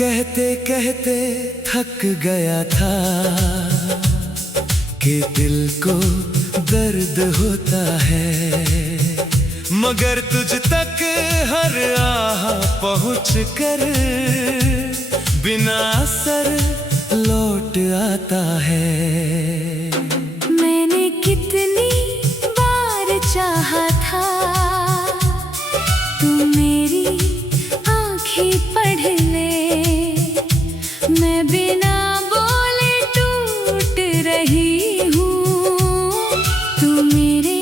कहते कहते थक गया था कि दिल को दर्द होता है, मगर तुझ तक हर आह पहुँच कर बिना असर लौट आता है। मैंने कितनी बार चाहा था तू मेरी आँखें पढ़ ले, मैं बिना बोले टूट रही हूँ, तू मेरे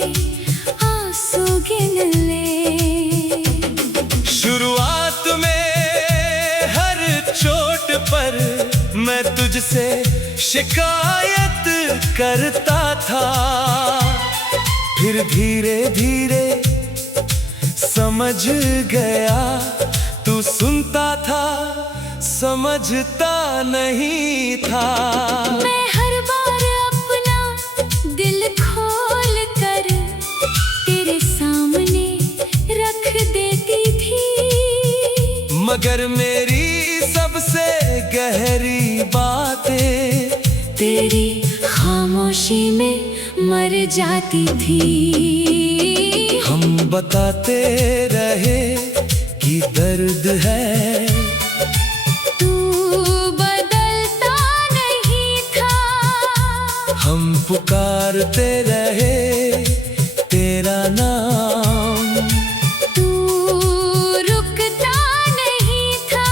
आंसू गिन ले। शुरुआत में हर चोट पर मैं तुझसे शिकायत करता था, फिर धीरे धीरे समझ गया तू सुनता था समझता नहीं था। मैं हर बार अपना दिल खोल कर तेरे सामने रख देती थी, मगर मेरी सबसे गहरी बातें तेरी खामोशी में मर जाती थी। हम बताते रहे कि दर्द है, तू बदलता नहीं था, हम पुकारते रहे तेरा नाम, तू रुकता नहीं था,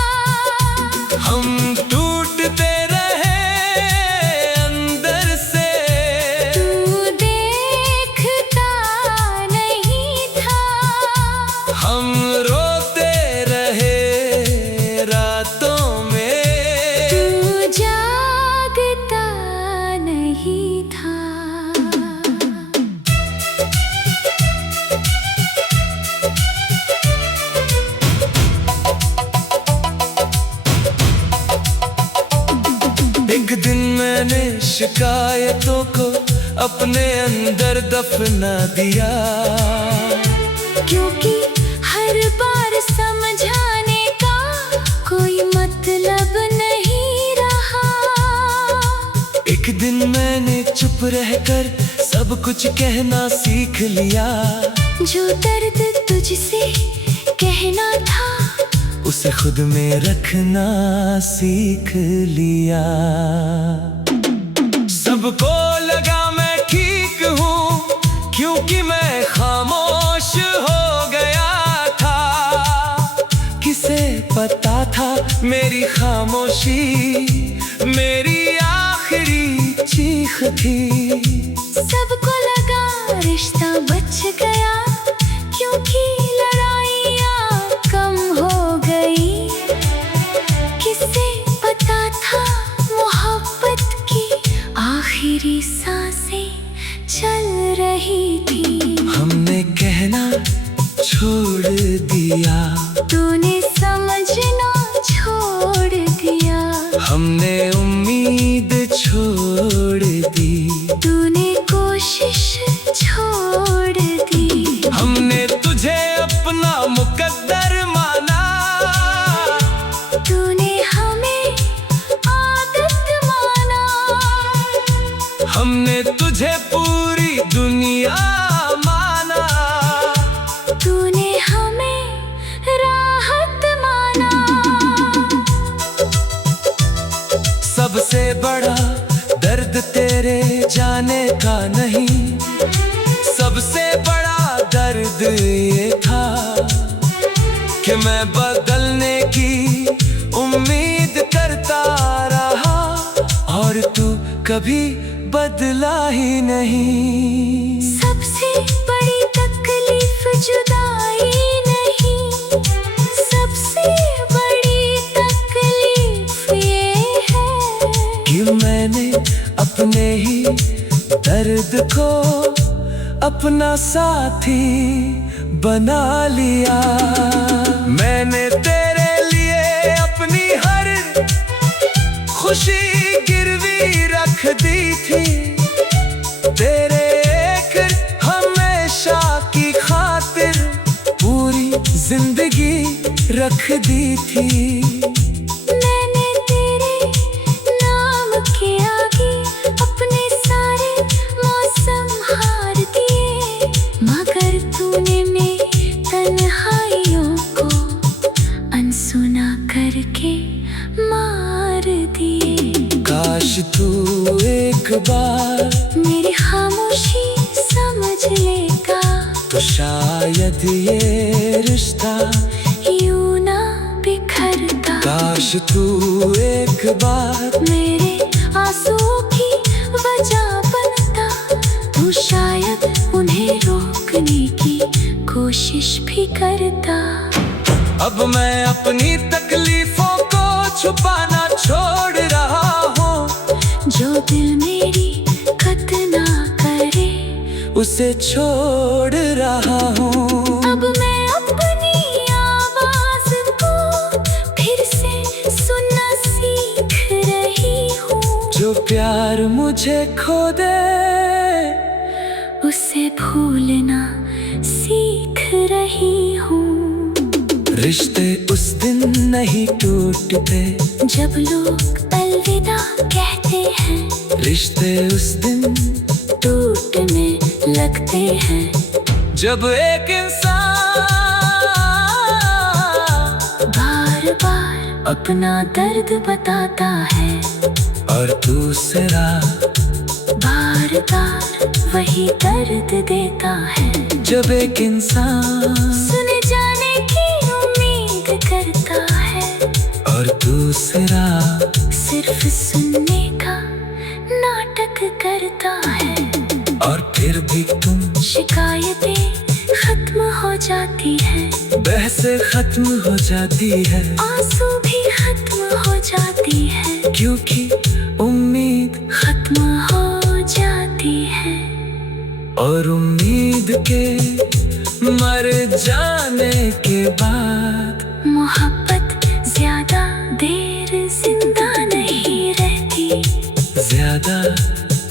हम टूटते रहे अंदर से, तू देखता नहीं था, हम रोते रहे रातों में, तू जागता नहीं था। एक दिन मैंने शिकायतों को अपने अंदर दफना दिया, क्योंकि हर बार समझाने का कोई मतलब नहीं रहा। एक दिन मैंने चुप रहकर सब कुछ कहना सीख लिया, जो दर्द तुझसे कहना था उसे खुद में रखना सीख लिया। सबको लगा मैं ठीक हूँ क्योंकि मैं खामोश हो गया था, किसे पता था मेरी खामोशी मेरी आखिरी चीख थी। सबको लगा रिश्ता बच गया क्योंकि लड़ाइयाँ कम हो गई, किसे पता था मोहब्बत की आखिरी सांसें चल रही थी। हमने कहना छोड़ दिया, तूने समझना छोड़ दिया, हमने उम्मीद छोड़ दी, तूने कोशिश छोड़ दी, हमने तुझे अपना मुकद्दर माना, तूने हमें आदत माना, हमने तुझे पूरी दुनिया माना, तूने हमें राहत माना। सबसे बड़ा दर्द तेरे जाने का नहीं, सबसे बड़ा दर्द ये था कि मैं बदलने की उम्मीद करता रहा और तू कभी बदला ही नहीं। सबसे बड़ी तकलीफ जुदाई नहीं, सबसे बड़ी तकलीफ ये है कि मैंने अपने ही दर्द को अपना साथी बना लिया। मैंने तेरे लिए अपनी हर खुशी गिरवी रख दी थी, तेरे एक हमेशा की खातिर पूरी जिंदगी रख दी थी। के मार दिए। काश तू एक बार मेरी खामोशी समझ लेगा, तो शायद ये रिश्ता यूं ना बिखरता। काश तू एक बार मेरे आंसुओं की वजह बनता, तू शायद उन्हें रोकने की कोशिश भी करता। अब मैं अपनी तकलीफों को छुपाना छोड़ रहा हूँ, जो दिल मेरी कत ना करे उसे छोड़ रहा हूँ। अब मैं अपनी आवाज को फिर से सुनना सीख रही हूँ। जो प्यार मुझे खो दे उसे भूलना सीख रही हूँ। रिश्ते उस दिन नहीं टूटते जब लोग अलविदा कहते हैं, रिश्ते उस दिन टूटने लगते हैं। जब एक इंसान बार बार अपना दर्द बताता है, और दूसरा बार बार वही दर्द देता है। जब एक इंसान सुने जाने की उम्मीद करता है, और दूसरा सिर्फ सुनने का नाटक करता है। और फिर भी तुम शिकायतें खत्म हो जाती है, बहसें खत्म हो जाती है, आंसू भी खत्म हो जाती है, क्योंकि उम्मीद खत्म हो जाती है। और उम्मीद के मर जाने के बाद मोहब्बत ज्यादा देर जिंदा नहीं रहती, ज्यादा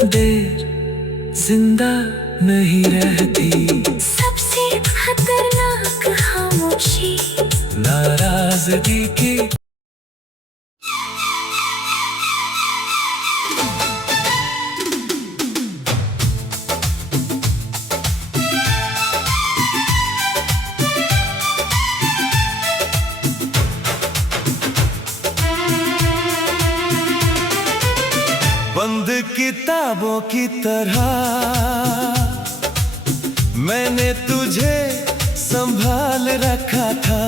देर जिंदा नहीं रहती। सबसे खतरनाक खामोशी नाराजगी की बंद किताबों की तरह मैंने तुझे संभाल रखा था,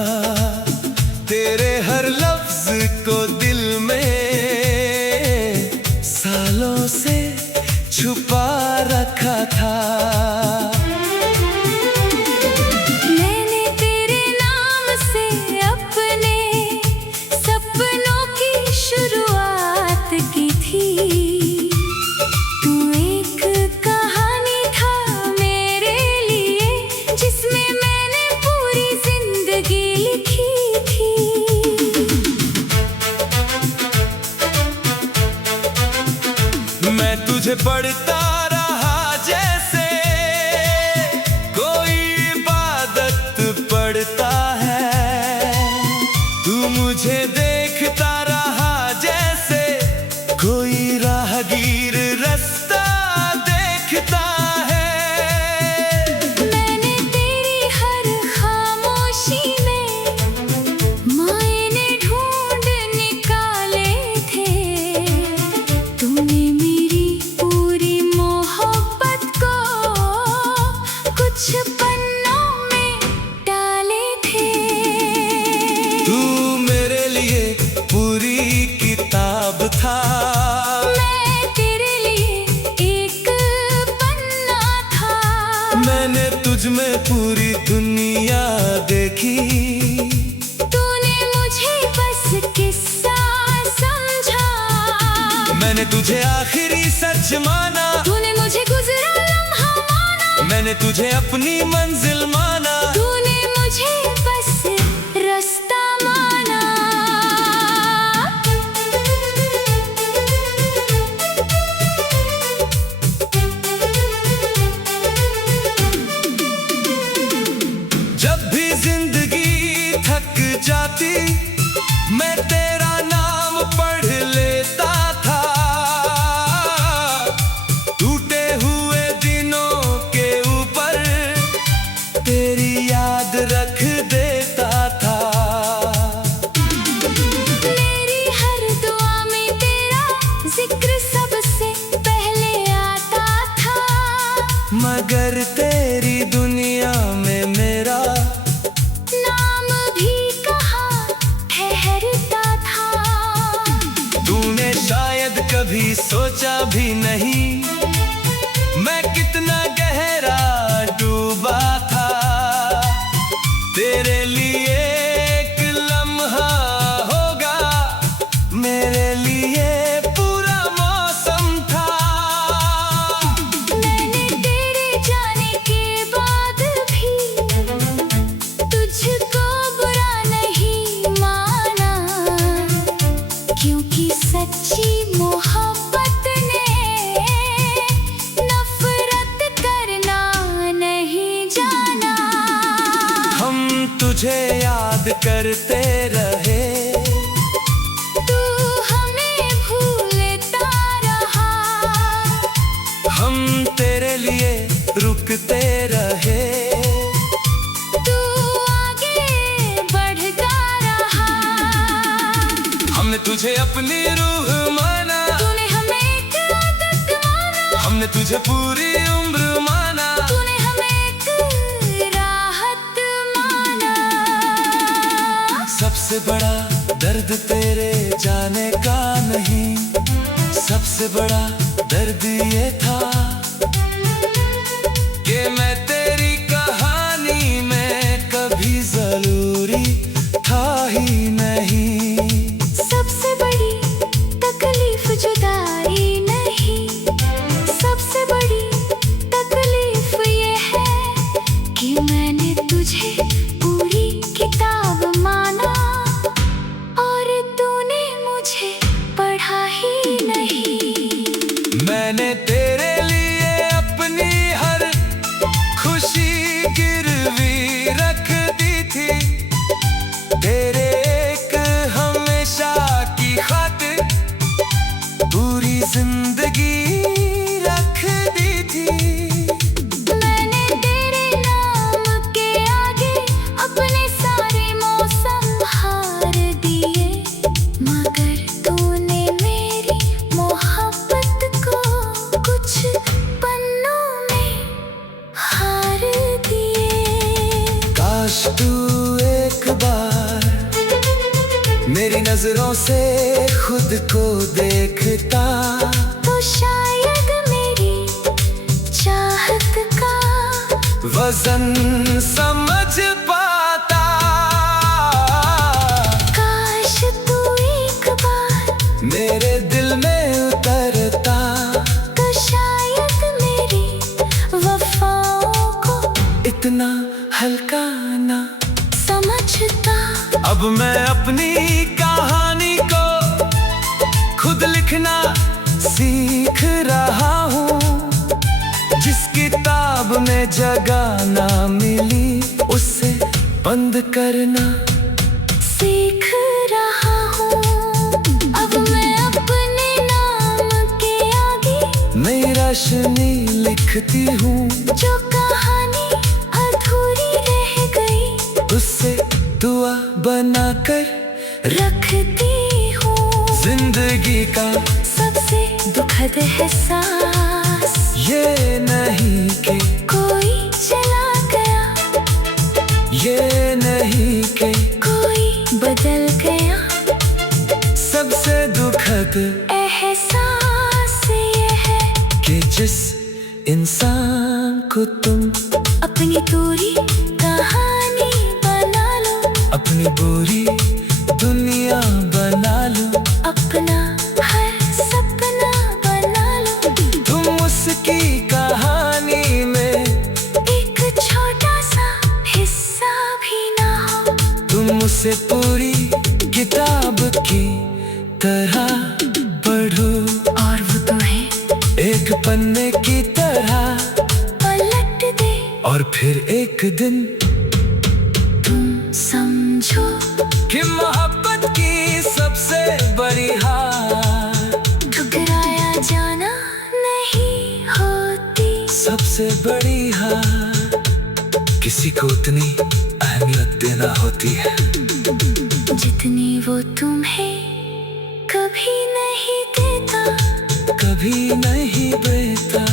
तेरे हर लफ्ज को दिल में सालों से छुपा रखा था। मैंने तेरे नाम से अपने सपनों की शुरुआत की थी। तू एक कहानी था मेरे लिए, जिसमें मैंने पूरी जिंदगी लिखी थी। मैं तुझे पढ़ता रहा जैसे कोई इबादत पढ़ता है, तू मुझे देखता रहा जैसे कोई राहगीर रास्ता देखता है। मैंने तेरी हर खामोशी में मायने ढूंढ निकाले थे, तूने मेरी पूरी मोहब्बत को कुछ पन्नों में डाले थे। तू मेरे लिए पूरी किताब था, मैं तेरे लिए एक पन्ना था। मैंने तुझ में पूरी दुनिया देखी, तूने मुझे बस किस्सा समझा। मैंने तुझे आखिरी सच माना, तूने मुझे गुजरा लम्हा माना। मैंने तुझे अपनी मंजिल माना। तूने मुझे बस रास्ता माना। जब भी जिंदगी थक जाती मैं तेरा नाम पढ़ लेता था, टूटे हुए दिनों के ऊपर तेरी याद रख देता था। कभी सोचा भी नहीं मैं कितना गहरा डूबा था। तेरे लिए एक लम्हा होगा, मेरे लिए पूरा मौसम था। मैंने तेरे जाने के बाद भी तुझको बुरा नहीं माना, क्योंकि सच्ची मोहब्बत ने नफरत करना नहीं जाना। हम तुझे याद करते रहे, तू हमें भूलता रहा। हम तेरे लिए रुकते रहे, तू आगे बढ़ता रहा। हमने तुझे अपनी रूह माना, तूने हमें एक आदत माना। हमने तुझे पूरी उम्र माना, तूने हमें एक राहत माना। सबसे बड़ा दर्द तेरे जाने का नहीं, सबसे बड़ा दर्द ये था कि मैं तेरी कहानी में कभी जरूरी था ही नहीं। सबसे बड़ी तकलीफ जुदाई नहीं, सबसे बड़ी तकलीफ ये है कि मैंने तुझे पूरी किताब माना और तूने मुझे पढ़ा ही नहीं। मैंने तेरे लिए अपनी हर खुशी गिरवी रख दी थी, तेरे एक हमेशा की खातिर पूरी जिंदगी रख दी थी। मैंने तेरे नाम के आगे अपने सारे मौसम हार दिए, मगर तूने मेरी मोहब्बत को कुछ पन्नों में हार दिए। काश तू एक बार मेरी नजरों से खुद को देखता, तो शायद मेरी चाहत का वजन समझ पाता। काश तू एक बार मेरे दिल में उतरता, तो शायद मेरी वफाओं को इतना हल्का ना समझता। अब मैं अपनी कहानी को खुद लिखना सीख रहा हूँ। जिस किताब में जगह ना मिली उसे बंद करना सीख रहा हूँ। अब मैं अपने नाम के आगे नई रोशनी लिखती हूँ, जो कहानी अधूरी रह गई उससे दुआ बनाकर रखती हूँ। जिंदगी का सबसे दुखद एहसास ये नहीं कि कोई चला गया, ये नहीं कि कोई बदल गया। सबसे दुखद एहसास ये है कि जिस इंसान को तुम अपनी पूरी कहानी बना लो, अपनी बुरी दुनिया बना लो, अपना हर सपना बना लो। तुम उसकी कहानी में एक छोटा सा हिस्सा भी ना हो, तुम उसे पूरी किताब की तरह पढ़ो, और वो तुम्हें एक पन्ने की तरह पलट दे। और फिर एक दिन तुम समझो कि मोहब्बत की सबसे बड़ी हार ठुकराया जाना नहीं होती। सबसे बड़ी हार किसी को उतनी अहमियत देना होती है जितनी वो तुम्हें कभी नहीं देता, कभी नहीं देता।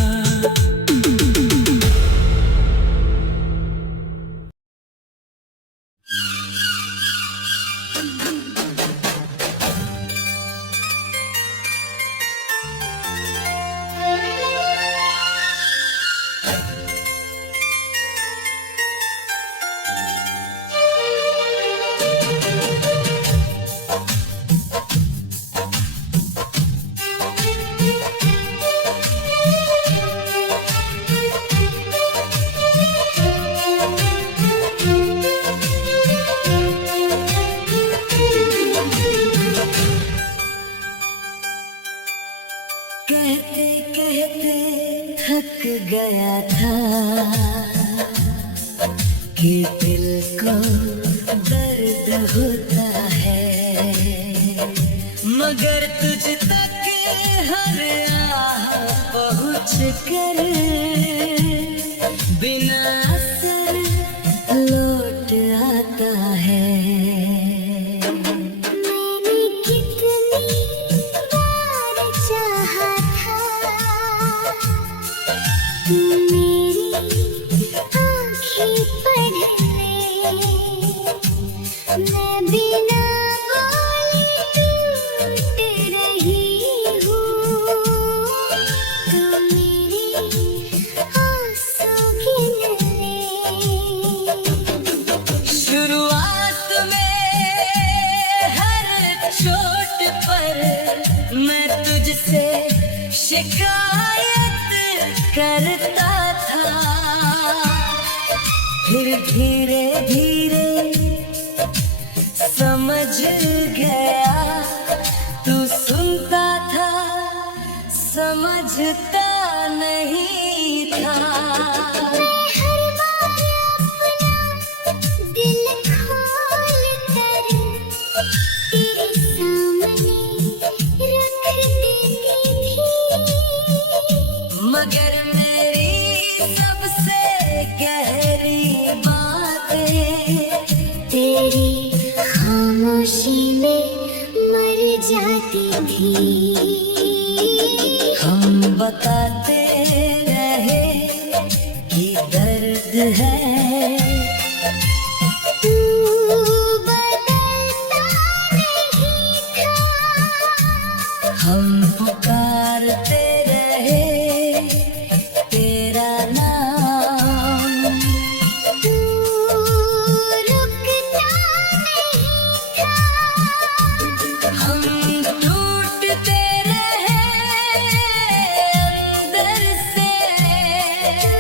कहते कहते थक गया था कि दिल को दर्द होता है, मगर तुझ तक हर आह पहुँच कर बिना असर लौट आता है। मैंने कितनी बार चाहा था तू मेरी आँखें पढ़ ले, मैं बिना बोले टूट रही हूँ, तू मेरे आंसू गिन ले। शुरुआत में हर चोट पर मैं तुझसे शिकायत करता था, फिर धीरे धीरे समझ गया तू सुनता था समझता नहीं था। मैं हर बार अपना दिल खोल कर तेरे सामने रख देती थी, मगर मेरी सबसे गहरी बातें तेरी खामोशी में मर जाती थी। हम बताते रहे कि दर्द है, तू बदलता नहीं था, हम पुकारते रहे तेरा नाम, तू रुकता नहीं था, हम टूटते रहे अंदर से, तू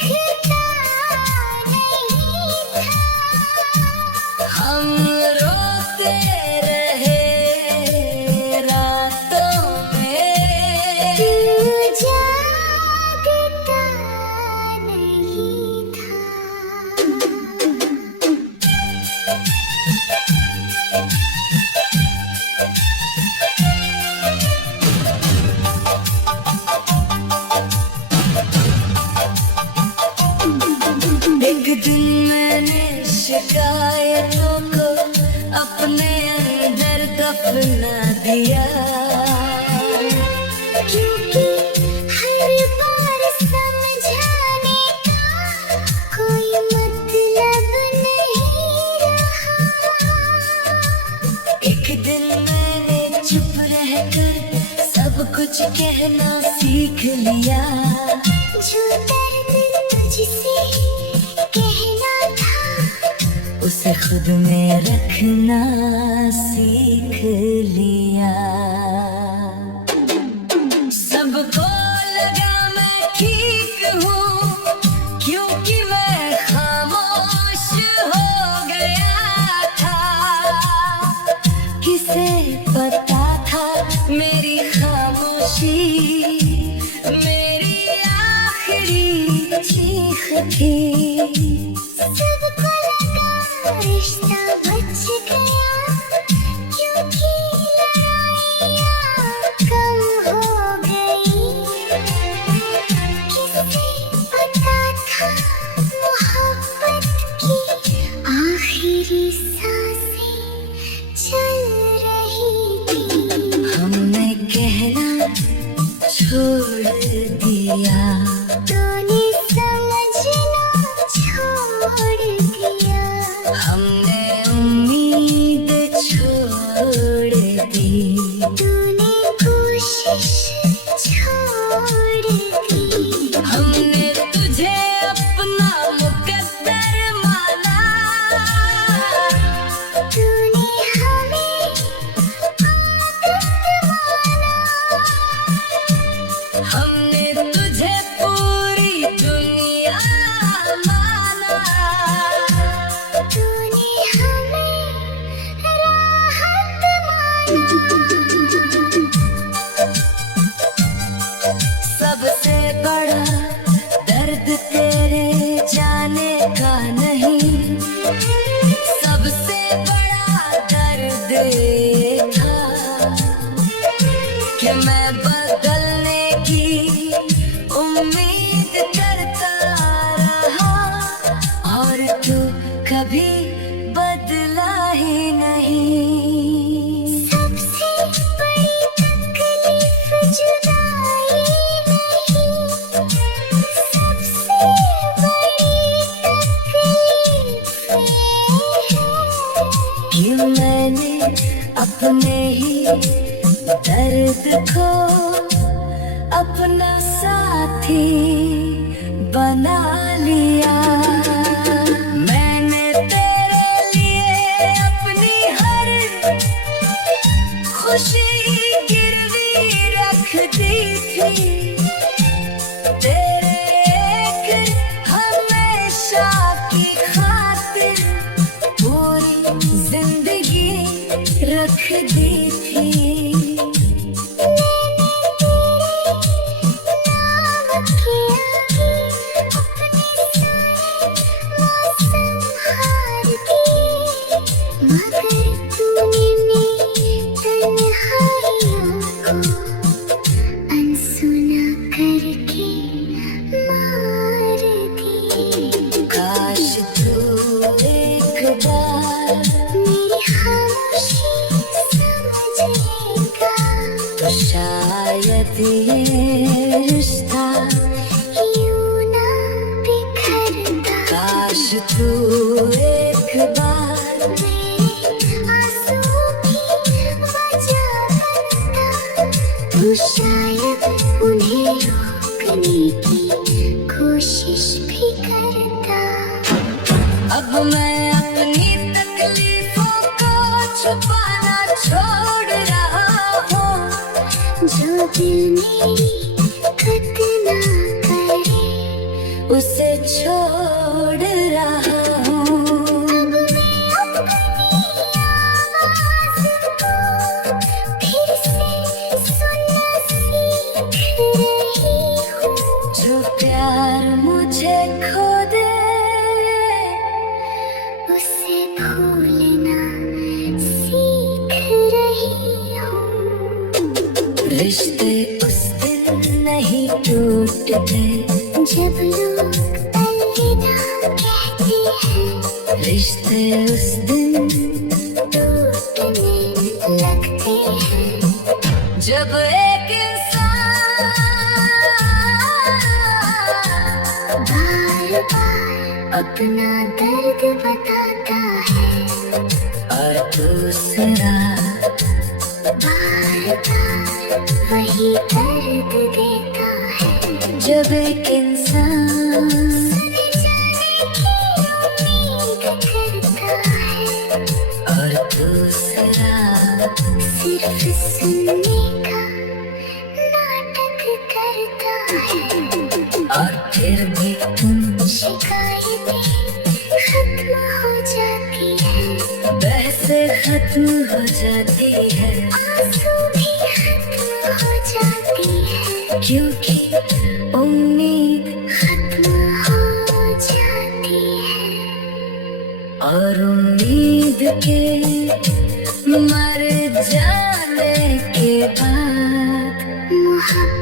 देखता नहीं था, हम रोते रहे रातों में, तू जागता नहीं था। एक दिन मैंने शिकायतों को अपने अंदर दफना दिया, क्योंकि हर बार समझाने का कोई मतलब नहीं रहा। एक दिन मैंने चुप रहकर सब कुछ कहना सीख लिया, जो दर्द तुझसे कहना था उसे खुद में रखना सीख लिया। सबको लगा मैं ठीक हूँ क्योंकि मैं खामोश हो गया था, किसे पता था मेरी खामोशी मेरी आखिरी चीख थी। सबको लगा रिश्ता बच गया, क्योंकि लड़ाइयाँ कम हो गई। किसे पता था मोहब्बत की आखिरी सांसें चल रही थी। हमने कहना छोड़ दिया, तूने समझना छोड़ दिया, हमने उम्मीद छोड़ दी, तूने कोशिश छोड़ दी। हमने तुझे अपना मुकद्दर माना, तूने हमें आदत माना, हमने तुझे पूरी दुनिया माना, तूने हमें राहत माना। मैंने अपने ही दर्द को अपना साथी बना लिया। मैंने तेरे लिए अपनी हर खुशी गिरवी रख दी थी, तेरे एक हमेशा की खातिर पूरी जिंदगी रख दी थी। काश तू एक बार मेरी खामोशी समझेगा, तो शायद ये रिश्ता यूं ना बिखरता। काश तू एक बार मेरे आंसुओं की वजह बनता, तो शायद उन्हें रोकने की कोशिश भी करता। अब मैं अपनी तकलीफों को छुपाना छोड़ रहा हूँ, जो दिल मेरी कद ना करे उसे छोड़ रहा हूँ। अब मैं अपनी आवाज़ को फिर से सुनना सीख रही हूँ, जो प्यार मुझे खो दे उसे भूलना सीख रही हूँ। रिश्ते उस दिन नहीं टूटते जब लोग अलविदा कहते हैं, रिश्ते उस दिन टूटने लगते हैं जब एक इंसान बार बार अपना दर्द बताता है और दूसरा बार बार वही दर्द देता है। जब एक इंसान जाने की उम्मीद करता है और दूसरा सिर्फ सुनने का नाटक करता है, और फिर भी तुम शिकायतें खत्म हो जाती है, बहसें खत्म हो जाती है, आंसू भी खत्म हो जाती है, क्योंकि उम्मीद खत्म हो जाती है। और उम्मीद के मर जाने के बाद मोहब्बत